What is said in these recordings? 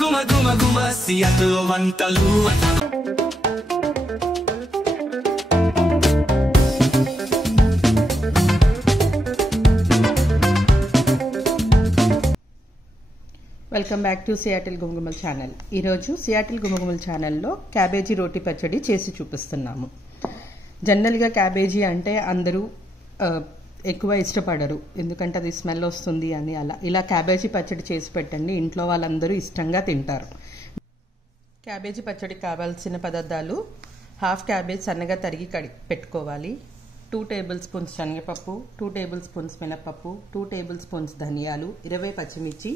గుమ గుమ గుమ సియాటిల్ వంటలు. Welcome back to Seattle Gumagumal channel. ఈరోజు సియాటిల్ గుమగుమల్ ఛానల్లో క్యాబేజీ రోటీ పచ్చడి చేసి చూపిస్తున్నాము. జనరల్గా క్యాబేజీ అంటే అందరూ ఎక్కువ ఇష్టపడరు, ఎందుకంటే అది స్మెల్ వస్తుంది అని. ఇలా క్యాబేజీ పచ్చడి చేసి పెట్టండి, ఇంట్లో వాళ్ళందరూ ఇష్టంగా తింటారు. క్యాబేజీ పచ్చడికి కావాల్సిన పదార్థాలు: హాఫ్ క్యాబేజ్ సన్నగా తరిగి పెట్టుకోవాలి, 2 టేబుల్ స్పూన్స్ శనగపప్పు, 2 టేబుల్ స్పూన్స్ మినపప్పు, 2 టేబుల్ స్పూన్స్ ధనియాలు, 20 పచ్చిమిర్చి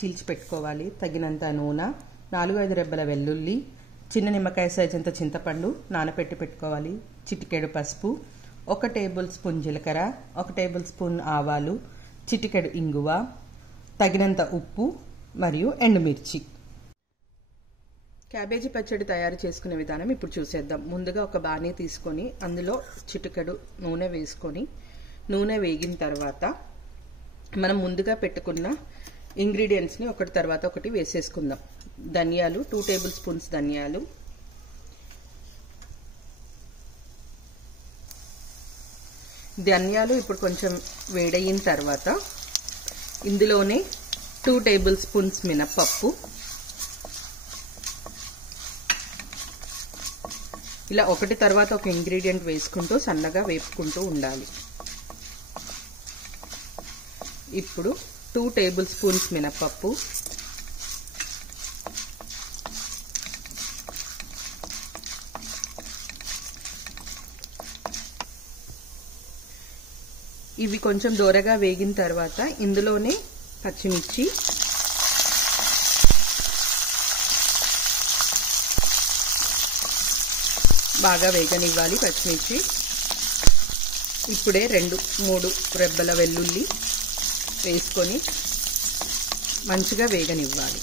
చీల్చి పెట్టుకోవాలి, తగినంత నూనె, 4-5 రెబ్బల వెల్లుల్లి, చిన్న నిమ్మకాయ సైజ్ అంత చింతపండు నానపెట్టి పెట్టుకోవాలి, చిటికెడు పసుపు, 1 టేబుల్ స్పూన్ జీలకర్ర, 1 టేబుల్ స్పూన్ ఆవాలు, చిటికెడు ఇంగువ, తగినంత ఉప్పు మరియు ఎండుమిర్చి. క్యాబేజీ పచ్చడి తయారు చేసుకునే విధానం ఇప్పుడు చూసేద్దాం. ముందుగా ఒక బాణీ తీసుకొని అందులో చిటికెడు నూనె వేసుకొని, నూనె వేగిన తర్వాత మనం ముందుగా పెట్టుకున్న ఇంగ్రీడియంట్స్ని ఒకటి తర్వాత ఒకటి వేసేసుకుందాం. ధనియాలు 2 టేబుల్ స్పూన్స్ ధనియాలు, ఇప్పుడు కొంచెం వేడయిన తర్వాత ఇందులోనే 2 టేబుల్ స్పూన్స్ మినపప్పు, ఇలా ఒకటి తర్వాత ఒక ఇంగ్రీడియంట్ వేసుకుంటూ సన్నగా వేపుకుంటూ ఉండాలి. ఇప్పుడు 2 టేబుల్ స్పూన్స్ మినపప్పు, ఇవి కొంచెం దోరగా వేగిన తర్వాత ఇందులోనే పచ్చిమిర్చి, బాగా వేగనివ్వాలి. పచ్చిమిర్చి ఇప్పుడే 2-3 రెబ్బల వెల్లుల్లి వేసుకొని మంచిగా వేగనివ్వాలి.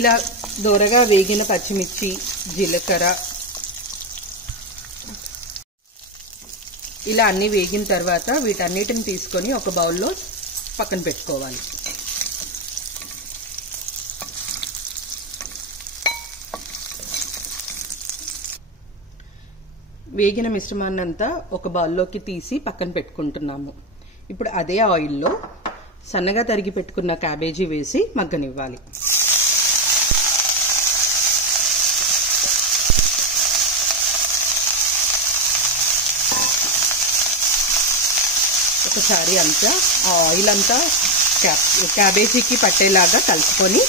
ఇలా దోరగా వేగిన పచ్చిమిర్చి, జీలకర్ర ఇలా అన్నీ వేగిన తర్వాత వీటన్నిటిని తీసుకొని ఒక బౌల్లో పక్కన పెట్టుకోవాలి. వేగిన మిశ్రమాన్ని అంతా ఒక బౌల్లోకి తీసి పక్కన పెట్టుకుంటున్నాము. ఇప్పుడు అదే ఆయిల్లో సన్నగా తరిగి పెట్టుకున్న క్యాబేజీ వేసి మగ్గనివ్వాలి. ఒకసారి అంతా ఆయిల్ అంతా క్యాబేజీకి పట్టేలాగా కలుపుకొని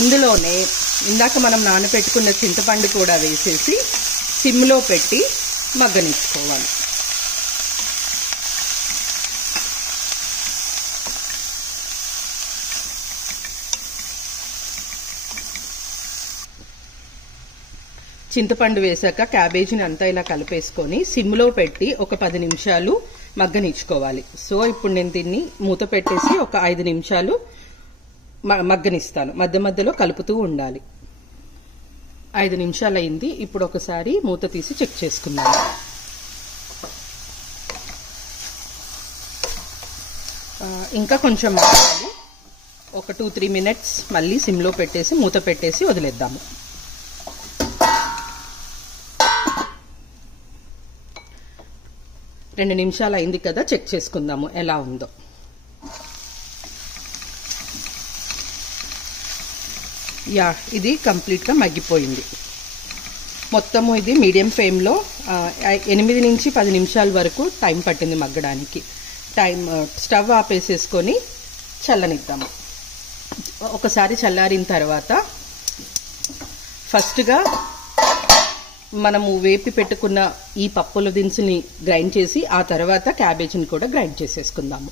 ఇందులోనే ఇందాక మనం నానబెట్టుకున్న చింతపండు కూడా వేసేసి సిమ్లో పెట్టి మగ్గనిచ్చుకోవాలి. చింతపండు వేసాక క్యాబేజీని అంతా ఇలా కలిపేసుకొని సిమ్లో పెట్టి ఒక 10 నిమిషాలు మగ్గనిచ్చుకోవాలి. సో ఇప్పుడు నేను దీన్ని మూత పెట్టేసి ఒక 5 నిమిషాలు మగ్గనిస్తాను. మధ్య మధ్యలో కలుపుతూ ఉండాలి. 5 నిమిషాలు అయింది. ఇప్పుడు ఒకసారి మూత తీసి చెక్ చేసుకుందాం. ఇంకా కొంచెం మగ్గాలి. ఒక 2-3 మినిట్స్ మళ్ళీ సిమ్లో పెట్టేసి మూత పెట్టేసి వదిలేద్దాము. రెండు నిమిషాలు అయింది కదా, చెక్ చేసుకుందాము ఎలా ఉందో. ఇది కంప్లీట్గా మగ్గిపోయింది. మొత్తము ఇది మీడియం ఫ్లేమ్లో 8 నుంచి 10 నిమిషాల వరకు టైం పట్టింది మగ్గడానికి. స్టవ్ ఆపేసేసుకొని చల్లనిద్దాము. ఒకసారి చల్లారిన తర్వాత ఫస్ట్గా మనము వేపి పెట్టుకున్న ఈ పప్పుల దినుసుని గ్రైండ్ చేసి ఆ తర్వాత క్యాబేజీని కూడా గ్రైండ్ చేసేసుకుందాము.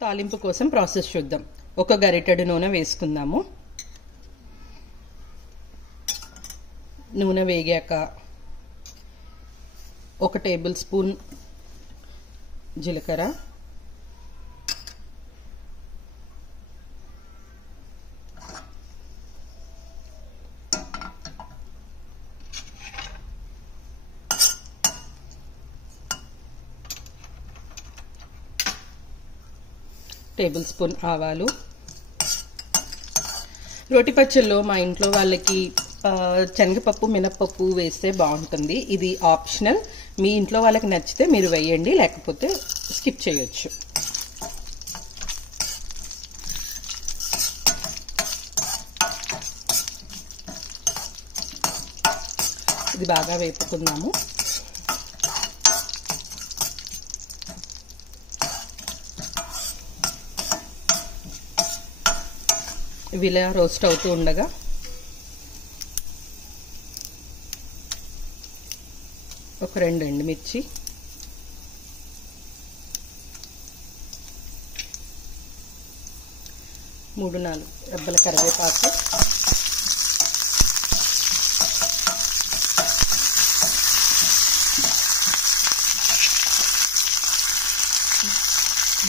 తాలింపు కోసం ప్రాసెస్ చూద్దాం. ఒక గరిటెడు నూనె వేసుకుందాము. నూనె వేగాక 1 టేబుల్ స్పూన్ జీలకర్ర, టేబుల్ స్పూన్ ఆవాలు. రోటి పచ్చళ్ళలో మా ఇంట్లో వాళ్ళకి శనగపప్పు మినప్పప్పు వేస్తే బాగుంటుంది. ఇది ఆప్షనల్. మీ ఇంట్లో వాళ్ళకి నచ్చితే మీరు వేయండి, లేకపోతే స్కిప్ చేయొచ్చు. ఇది బాగా వేపుకుందాము. ఇవి ఇలా రోస్ట్ అవుతూ ఉండగా ఒక 2 ఎండుమిర్చి, 3-4 రెబ్బల కరివేపాకు,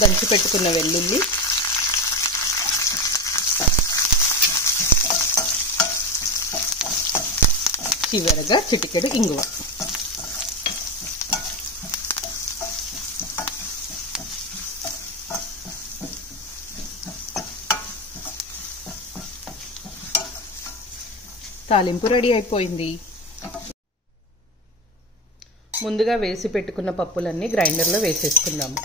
దంచి పెట్టుకున్న వెల్లుల్లి, చివరగా చిటికెడు ఇంగువ. తాలింపు రెడీ అయిపోయింది. ముందుగా వేసి పెట్టుకున్న పప్పులన్నీ గ్రైండర్లో వేసేసుకుందాము.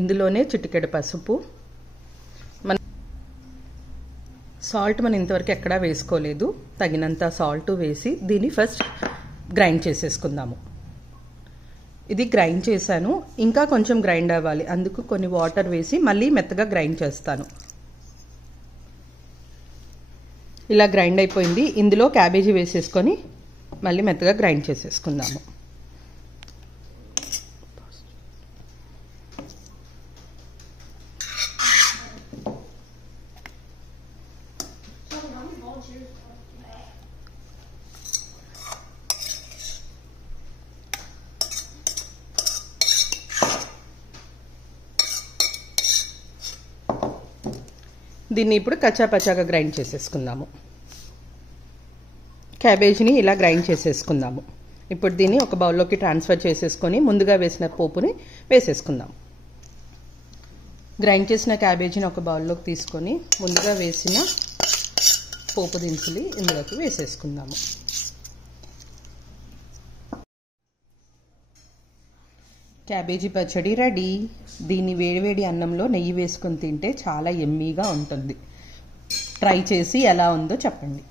ఇందులోనే చిటికెడు పసుపు, సాల్ట్ మనం ఇంతవరకు ఎక్కడా వేసుకోలేదు. తగినంత సాల్ట్ వేసి దీన్ని ఫస్ట్ గ్రైండ్ చేసేసుకుందాము. ఇది గ్రైండ్ చేశాను, ఇంకా కొంచెం గ్రైండ్ అవ్వాలి. అందుకు కొన్ని వాటర్ వేసి మళ్ళీ మెత్తగా గ్రైండ్ చేస్తాను. ఇలా గ్రైండ్ అయిపోయింది. ఇందులో క్యాబేజీ వేసేసుకొని మళ్ళీ మెత్తగా గ్రైండ్ చేసేసుకుందాము. దీన్ని ఇప్పుడు కచ్చాపచ్చాగా గ్రైండ్ చేసేసుకుందాము. క్యాబేజీని ఇలా గ్రైండ్ చేసేసుకుందాము. ఇప్పుడు దీన్ని ఒక బౌల్లోకి ట్రాన్స్ఫర్ చేసేసుకొని ముందుగా వేసిన పోపుని వేసేసుకుందాం. గ్రైండ్ చేసిన క్యాబేజీని ఒక బౌల్లోకి తీసుకొని ముందుగా వేసిన పోపు దినుసులు ఇందులోకి వేసేసుకుందాము. క్యాబేజీ పచ్చడి రెడీ. దీన్ని వేడివేడి అన్నంలో నెయ్యి వేసుకొని తింటే చాలా యమ్మీగా ఉంటుంది. ట్రై చేసి ఎలా ఉందో చెప్పండి.